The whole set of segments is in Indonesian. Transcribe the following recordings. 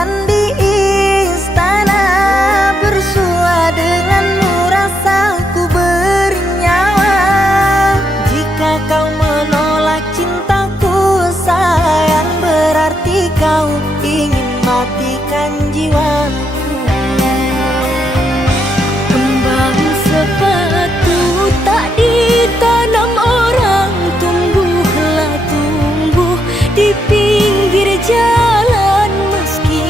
bosan di istana, bersua denganmu rasaku bernyawa. Jika kau menolak cintaku sayang, berarti kau ingin matikan jiwaku. Kembang sepatu tak ditanam orang, tumbuhlah tumbuh di pinggir jalan. Meski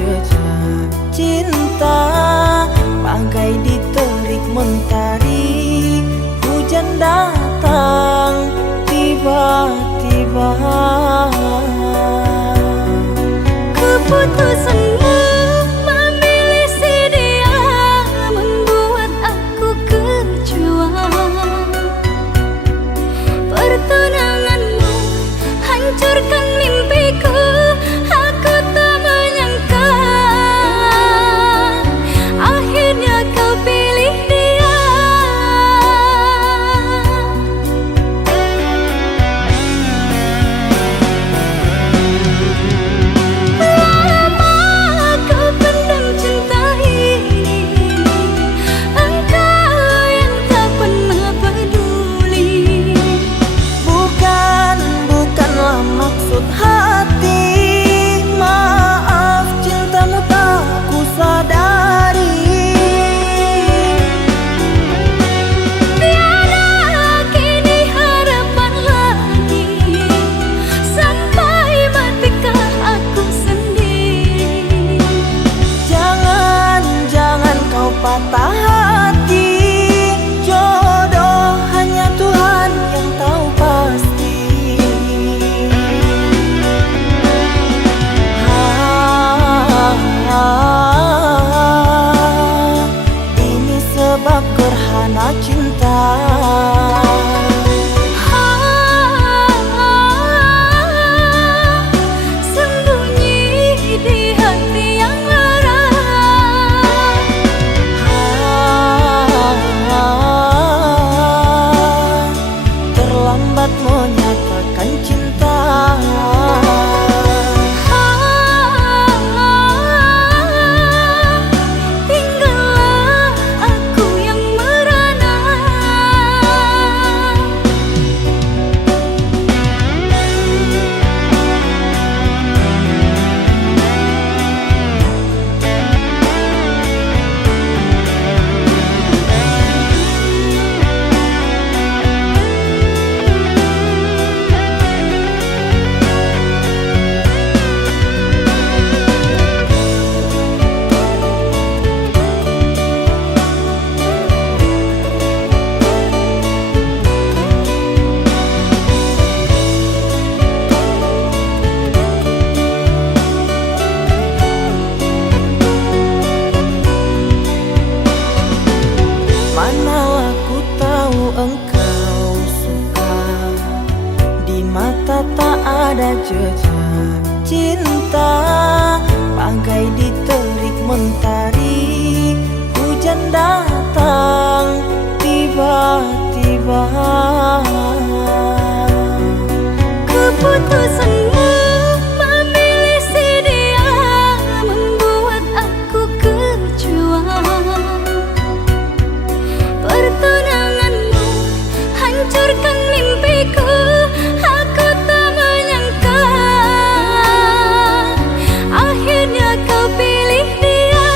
jejak cinta, bagai diterik mentari. Hujan datang tiba-tiba. Keputusanmu memilih si dia membuat aku kecewa. Pertunanganmu hancurkan mimpiku. Aku tak menyangka akhirnya kau pilih dia. Lama kau pendam cinta ini, engkau yang tak pernah peduli. Bukanlah maksud hati, maaf cintamu tak ku sadari. Tiada kini harapan lagi, sampai matikah aku sendiri. Jangan kau patah hati, jodoh hanya Tuhan yang tahu pasti. Ini sebab gerhana cinta. Sembunyi di hati yang lara. Terlambat menyatakan cinta. Tinggallah aku yang merana. Manalah ku tahu engkau suka, di mata tak ada jejak cinta, bagai diterik mentari. Hujan datang tiba-tiba. Keputusanmu memilih si dia membuat aku kecewa. Pertunanganmu hancurkan mimpiku. Aku tak menyangka akhirnya kau pilih dia.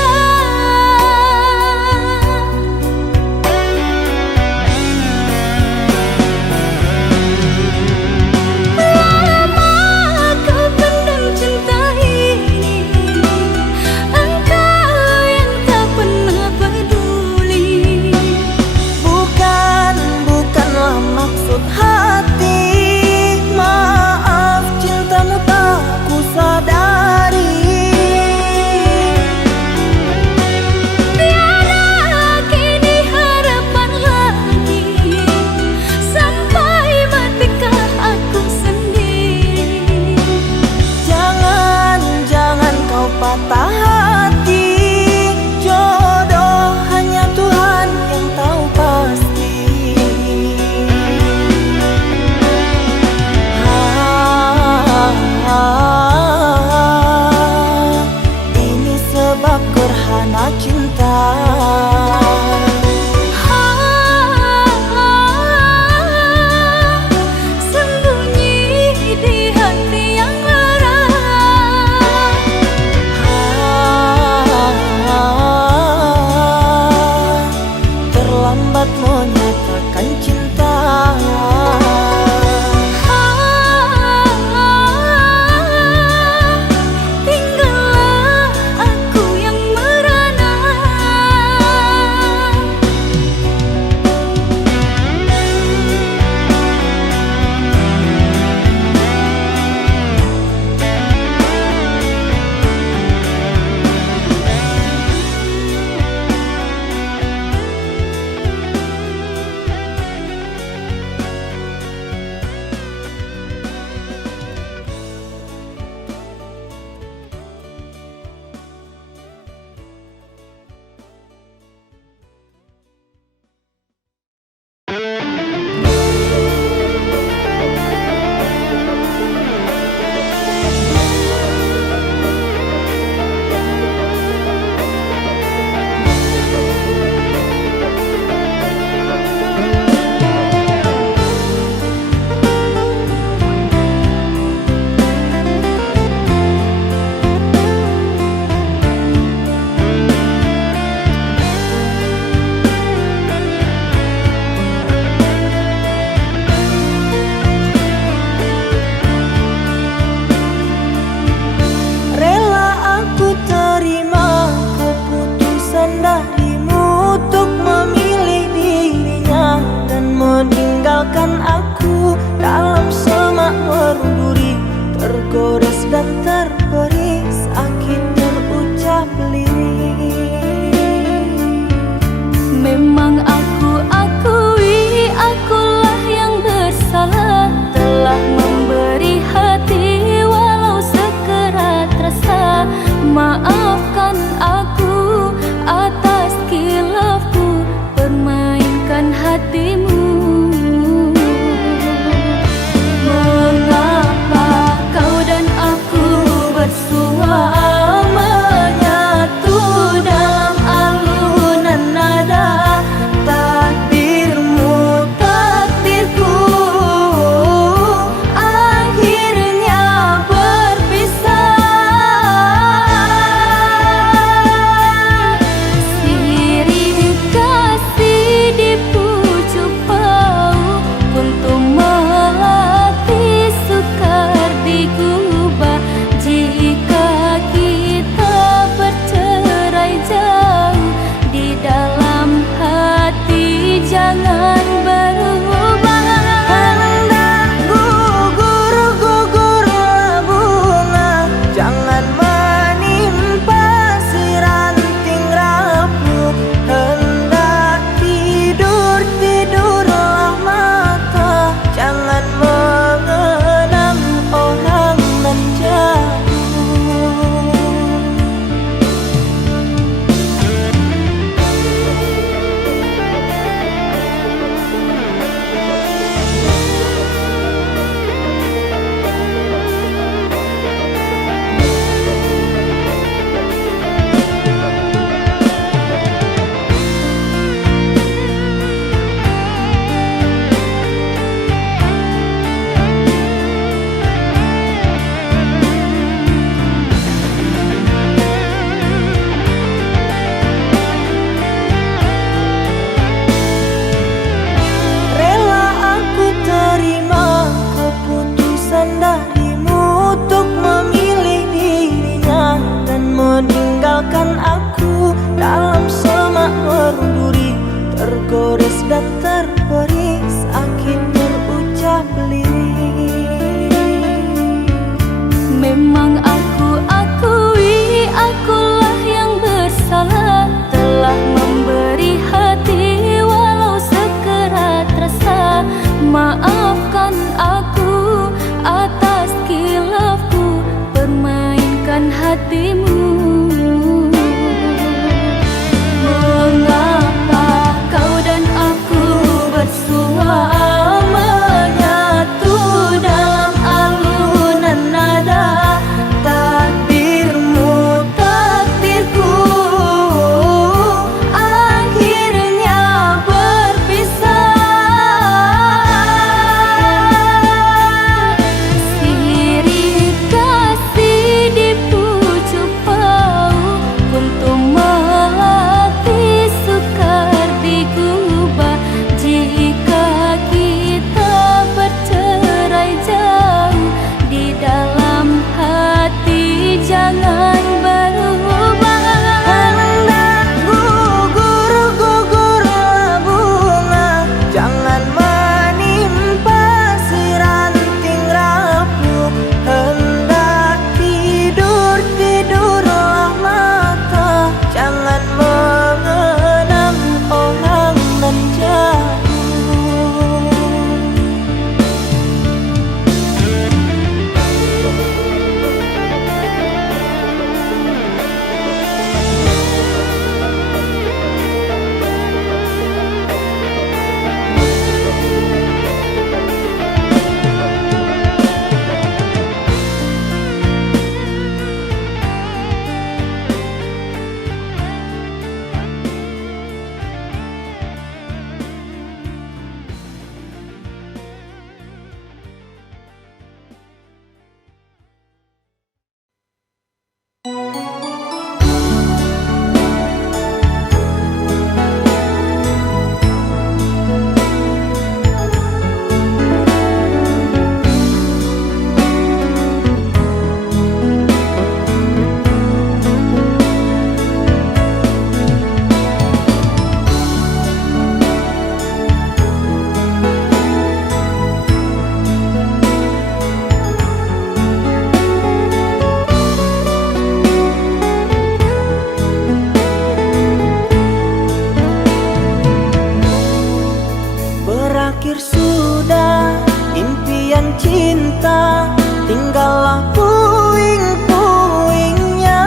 cinta, tinggallah puing-puingnya.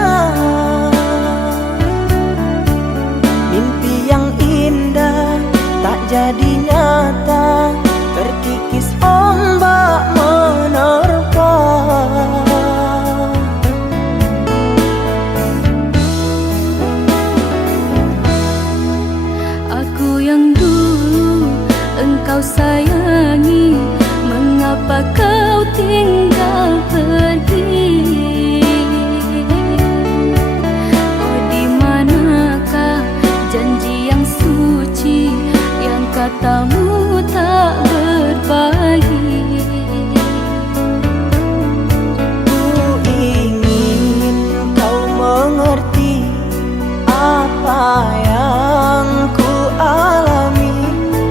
Mimpi yang indah tak jadi nyata, terkikis ombak menerpa. Aku yang dulu engkau sayangi, mengapa kau tinggal pergi? Oh, di manakah janji yang suci yang katamu tak berbagi? Ku ingin kau mengerti apa yang ku alami.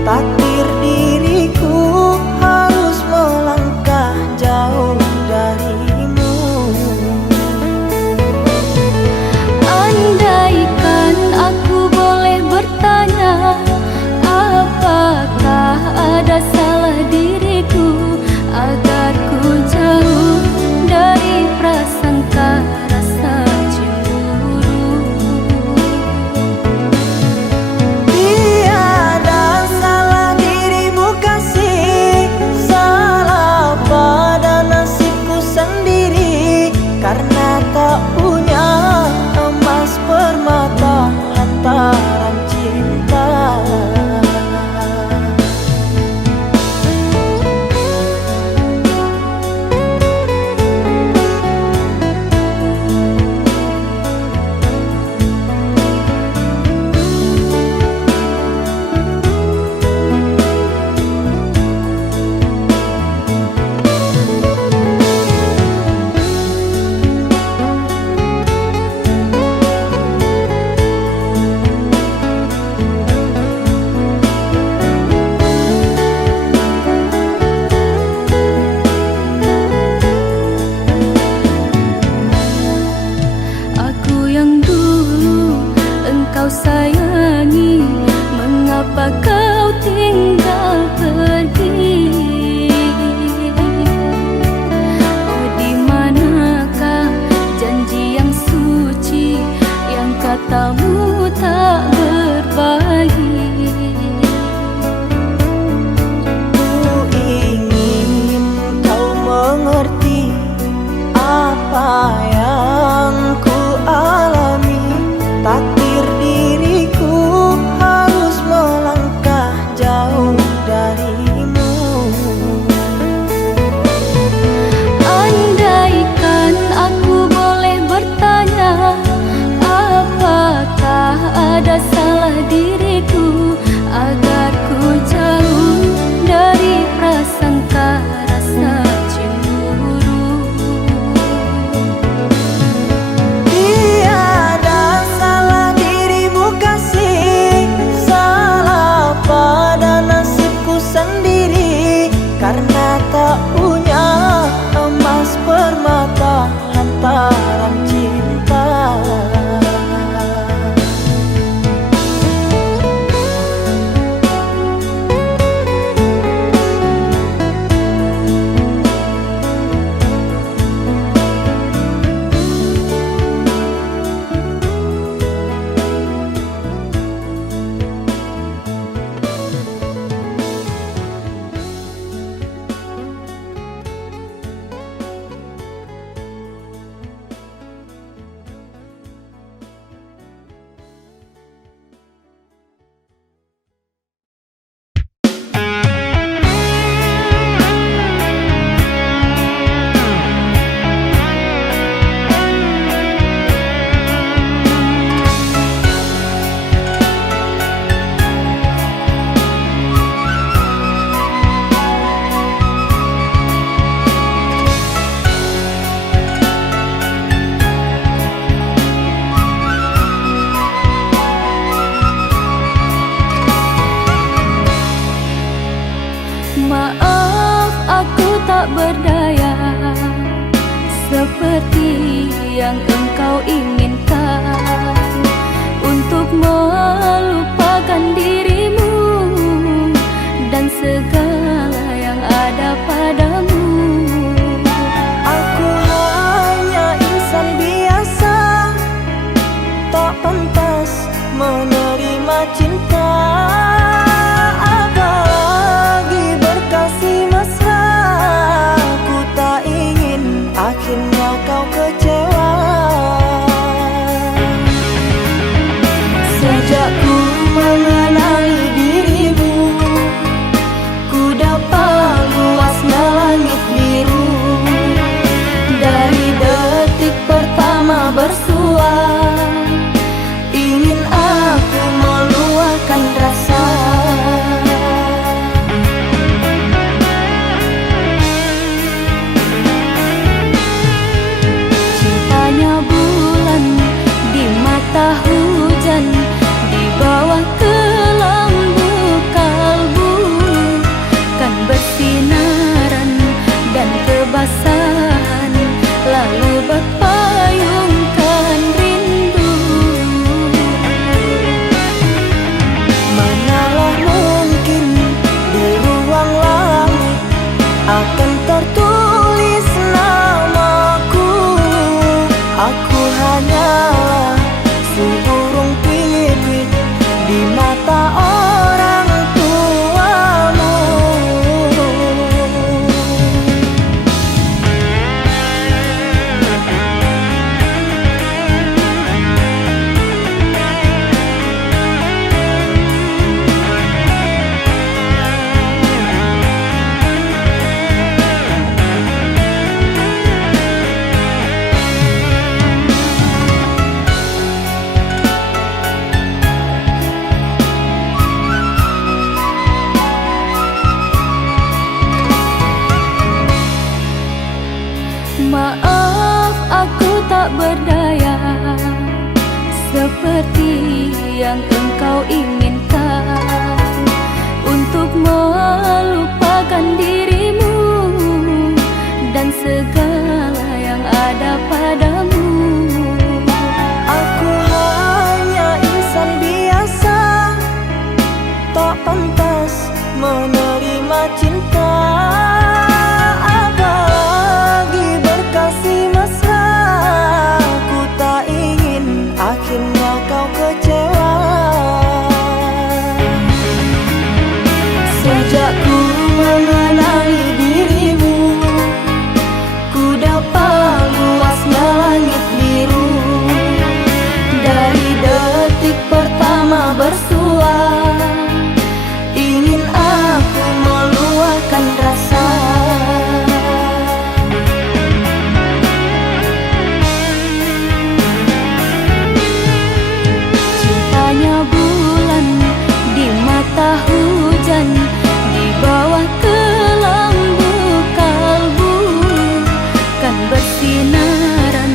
Takdir diriku harus melangkah jauh darimu. Andaikan aku boleh bertanya, apakah ada salah diriku agar ku jauh dari prasangka rasa cemburu? Tiada salah dirimu kasih, salah pada nasibku sendiri, karena tak punya emas permata lantaran cinta. Aku yang dulu engkau sayangi, mengapa kau tinggal pergi? Oh, di manakah janji yang suci yang katamu tak berbagi? Ku ingin kau mengerti apa yang ku alami. Takdir diriku harus melangkah jauh darimu. Andaikan aku boleh bertanya, apakah ada salah diriku agar ku jauh dari prasangka rasa cemburu? Tiada salah dirimu kasih, salah pada nasibku sendiri, karena tak punya emas permata lantaran cinta. Maaf, aku tak berdaya seperti yang engkau inginkan, untuk melupakan dirimu dan segala yang ada padamu. Maaf, aku tak berdaya seperti yang engkau inginkan untuk melupakan dirimu dan segala yang ada padamu. Aku hanya insan biasa, tak pantas menerima cinta, apalagi berkasih mesra. Ku tak ingin akhirnya kau kecewa. Sejak ku mengenali dirimu, ku dapat luasnya langit biru. Dari detik pertama bersua, ingin aku meluahkan rasa. Cintanya bulan di mata hujan, di bawah kelambu kalbu, kan bersinaran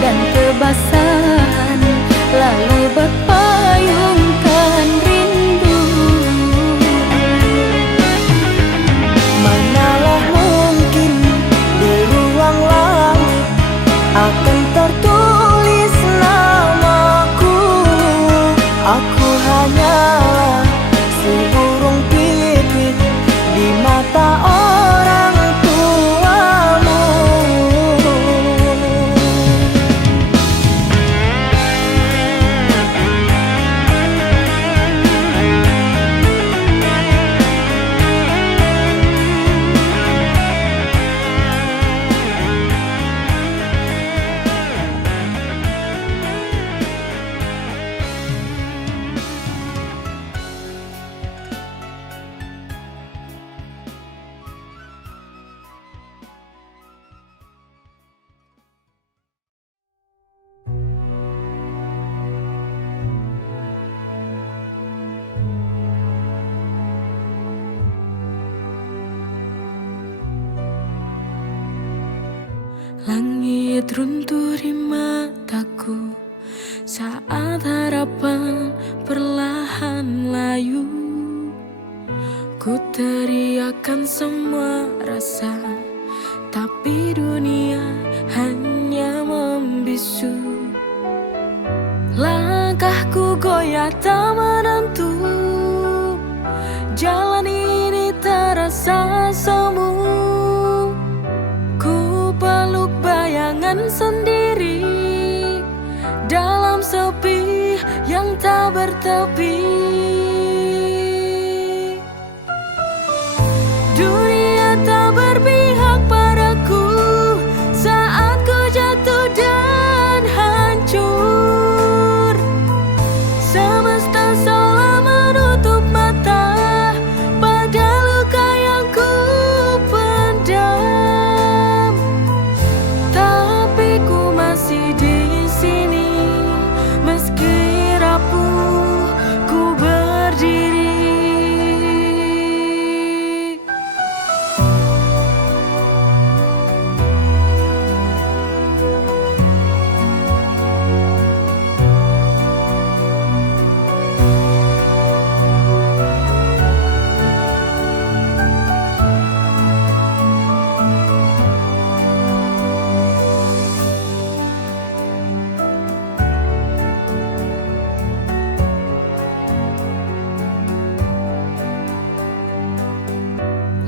dan kebasahan, lalu berpayungkan rindu. Manalah mungkin di ruang langit akan tertulis namaku. Aku hanyalah seburung pipit di mata orang tuamu. Langit runtuh di mataku saat harapan perlahan layu. Ku teriakan semua rasa, tapi dunia hanya membisu. Langkahku goyah tak menentu, jalan ini terasa semu. Ku peluk bayangan sendiri dalam sepi yang tak bertepi. Dunia tak berpihak padaku saat ku jatuh dan hancur. Semesta seolah menutup mata pada luka yang ku pendam. Tapi ku masih di sini meski rapuh ku berdiri.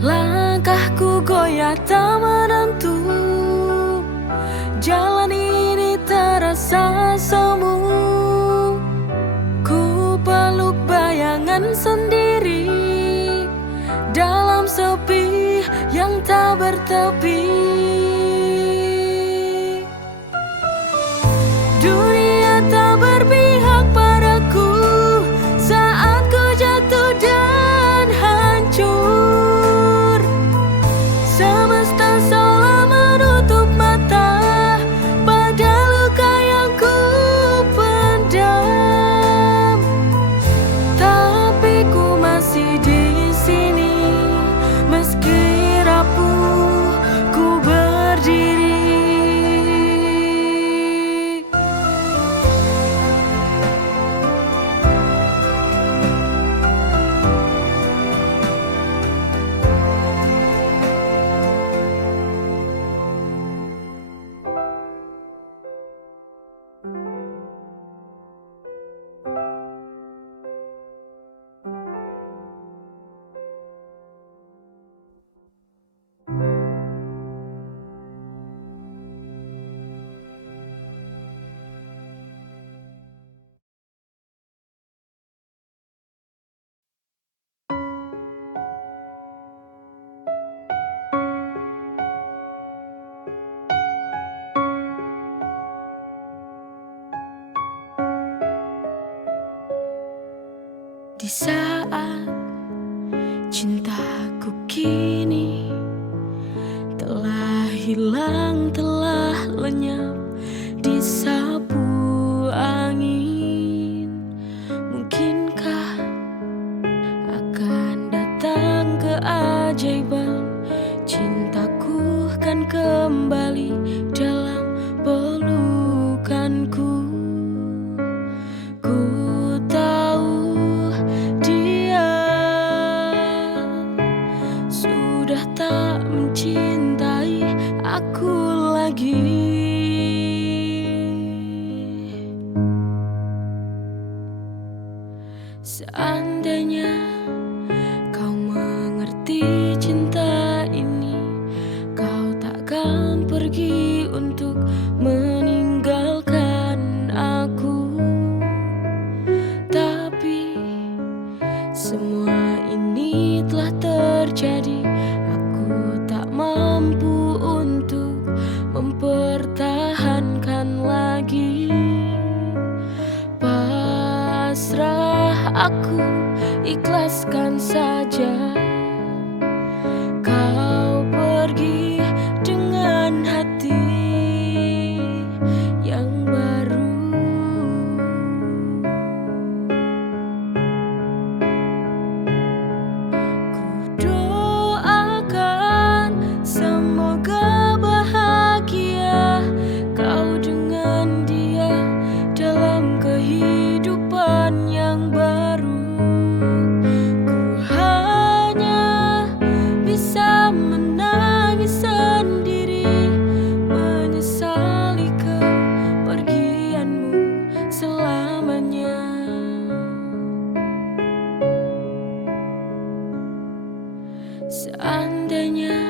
Langkahku goyah tak menentu, jalan ini terasa semu. Ku peluk bayangan sendiri dalam sepi yang tak bertepi. Dunia tak berpihak padaku saat ku jatuh dan hancur. Semesta seolah menutup mata pada luka yang ku pendam. Tapi ku masih di sini meski rapuh ku saat cintaku kini telah hilang, telah lenyap di sapu angin, mungkinkah akan datang keajaiban? Cintaku kan kembali dalam pelukanku. Ku tahu dia sudah tak mencintai aku lagi. Seandainya kau mengerti cinta ini, kau takkan pergi untuk meninggalkan aku. Tapi semua ini telah terjadi, aku tak mampu untuk mempertahankan lagi. Pasrah aku, ikhlaskan saja. Kau pergi dengan hati yang baru. Ku doakan semoga bahagia kau dengan dia dalam kehidupan yang baru. Ku hanya bisa menangis sendiri, menyesali kepergianmu selamanya. Seandainya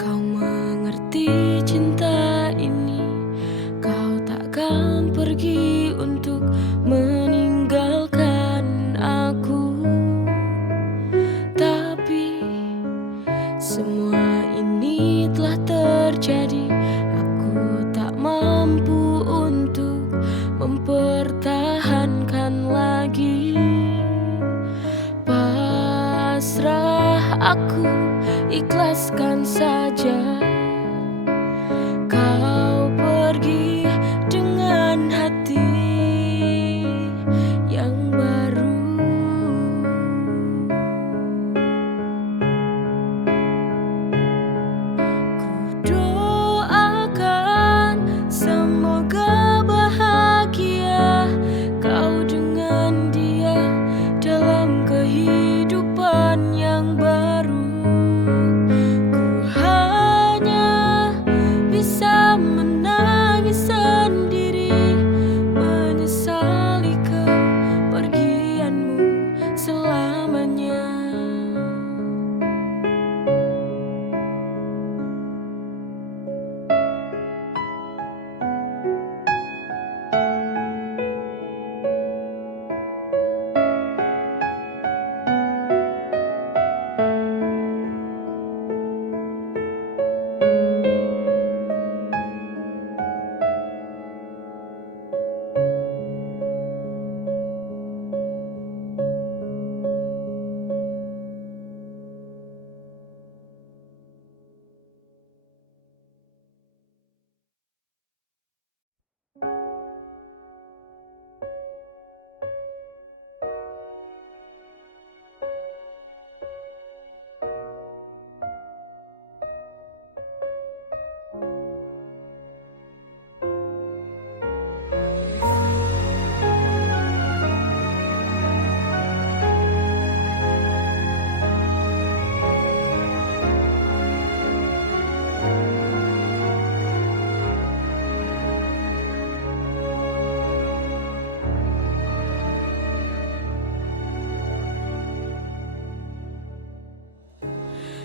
kau mengerti cinta ini, kau takkan pergi untuk meninggalkan aku. Tapi semua ini telah terjadi, aku tak mampu untuk mempertahankan lagi. Pasrah aku, ikhlaskan saja. Kau pergi dengan hati yang baru. Ku doakan semoga bahagia kau dengan dia dalam kehidupan yang baru. Ku hanya bisa menangis sendiri, menyesali kepergianmu selamanya.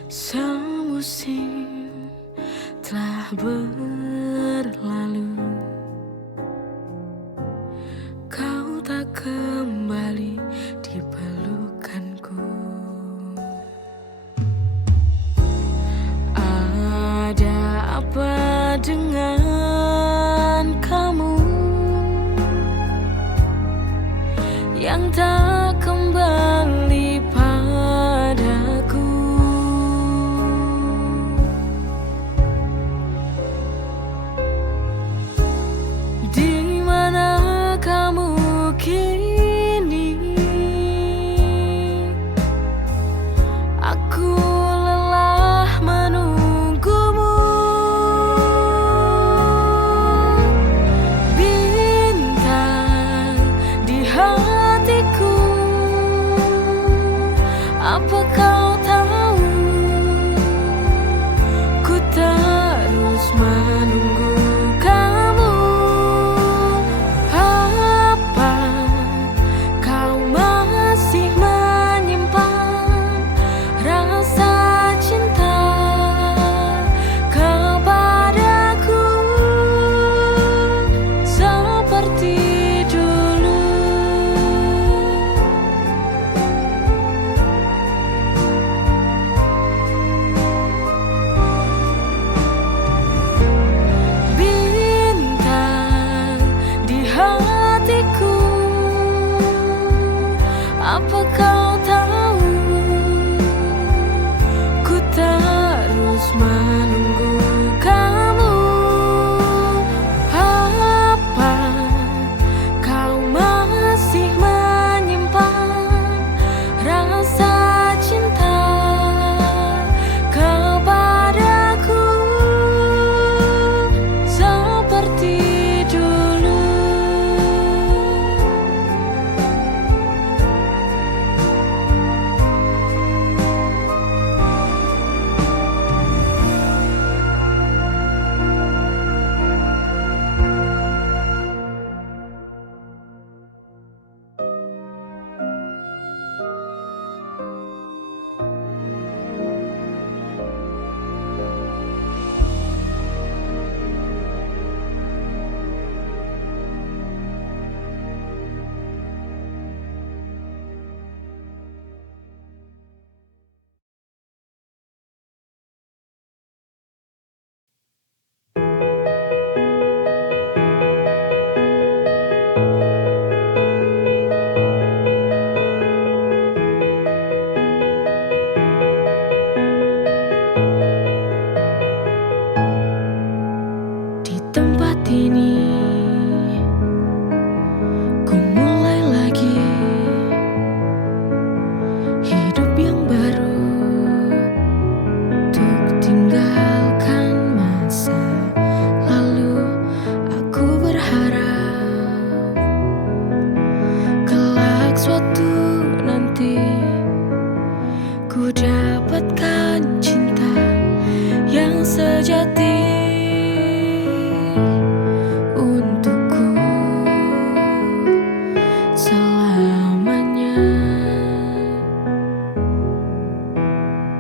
Semusim telah berlalu, kau tak kembali di pelukanku. Ada apa dengan kamu yang tak kembali tempat ini ku mulai lagi hidup yang baru, untuk tinggalkan masa lalu. Aku berharap kelak suatu nanti ku dapatkan cinta yang sejati untukku selamanya,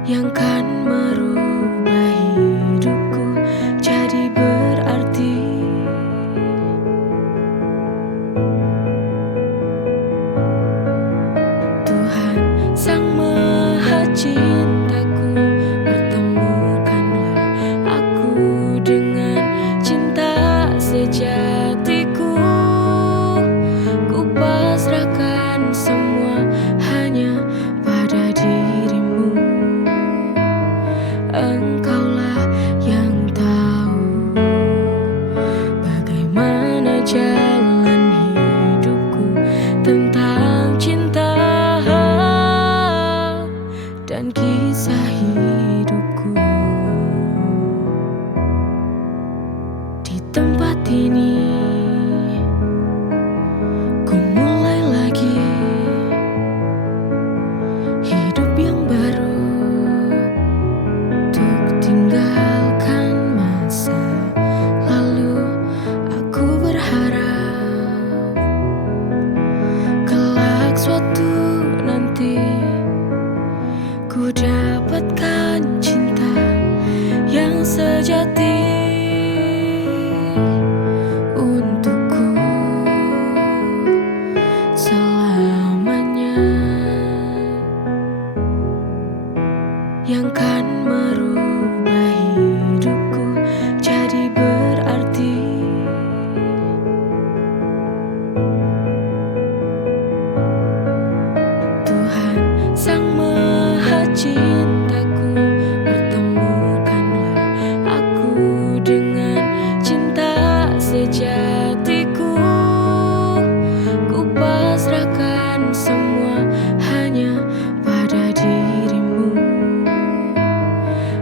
yang kan merubah hidupku jadi berarti. Tuhan Sang Maha Cintaku, pertemukanlah aku dengan cinta sejatiku. Ku pasrahkan semua hanya pada dirimu. Engkaulah yang tahu bagaimana jalan hidupku tentang cinta dan kisah hidupku. Di tempat ini ku mulai lagi hidup yang baru, untuk tinggalkan masa lalu. Aku berharap kelak suatu nanti ku dapatkan cinta yang sejati untukku selamanya, yang kan merubah hidupku jadi berarti. Tuhan Sang Maha Cintaku, pertemukanlah aku dengan cinta sejatiku. Ku pasrahkan semua hanya pada dirimu.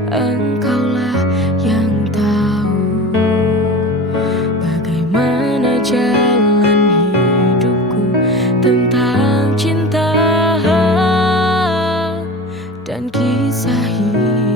Engkaulah yang tahu bagaimana jalan hidupku tentang cinta dan kisah hidup.